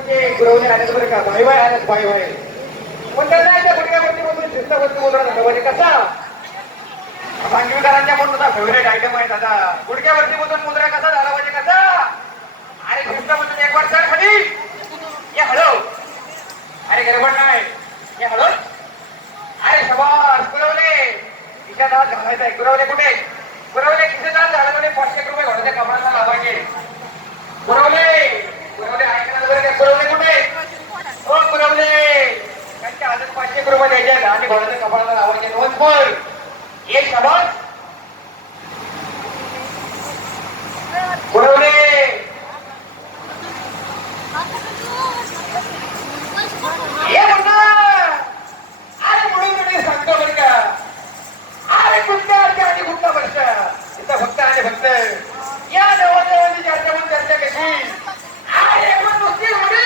म्हणजे गुरवणे आल्यात बरं का, भाई भाई आल्यात भाई भाई. पण त्याला त्या गुडघ्यावरती बसून शिस्तावरती मुद्रा झालं म्हणजे कसा सांगीकरांच्या म्हणून फेवरेट आयटम आहे दादा. गुडघ्यावरती बसून मुद्रा कसा झाला म्हणजे कसा. अरे शिस्तावरती एक वर सर खाली ये हळू. अरे गडबड नाही ये हळू. अरे शबास गुरवले खिशात हात घालायचा आहे. गुरवले कुठे गुरवले खिशात हात झाला म्हणजे 500 रुपये घोड्याच्या कमराला लावायचे. गुरवले गुरवले ऐकणार बरं का. गुरवले कुठे हो गुरवले त्यांच्या हातात 500 रुपये द्यायचे आणि घोड्याच्या कमराला लावायचे. दोन फोर एक शबास गुरवले. ये म्हणा अरे म्हणून सांगतो बरं का. अरे कुठल्या आणि कुठला वर्ष इथं फक्त आणि फक्त या देवादेवाची चर्चा म्हणून चर्चा कशी. अरे पण नुसती होती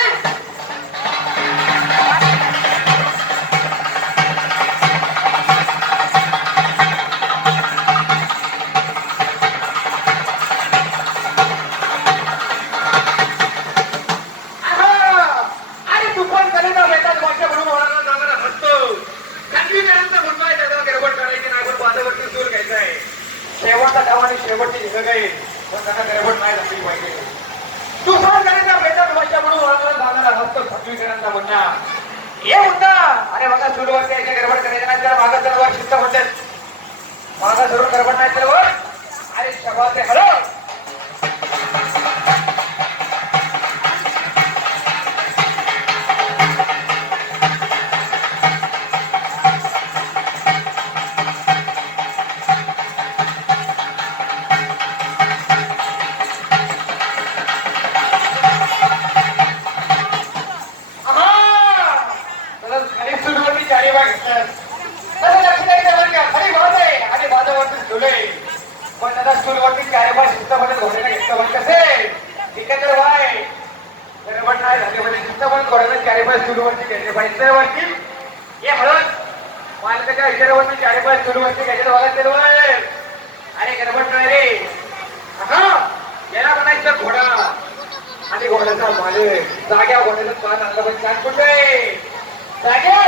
शेवटचा डाव आणि शेवटची झिंग आहे. पण त्यांना गडबड नाही झाली पाहिजे. तुफान करायचा बेटा भाषा म्हणून ओळखला जाणारा हस्त फटवीकरांचा म्हणणा हे म्हणता. अरे बघा सुरुवात यायच्या गडबड करायच्या नाही तर मागा सर्व शिस्त म्हणतात. मागा सर्व गडबड नाही तर अरे शबास आहे हॅलो. अरे गडबड नाही रे. याला म्हणायचं घोडा आणि घोड्याचा मालक. जाग्या घोड्याचा पान आणला पण छान कुठे जागे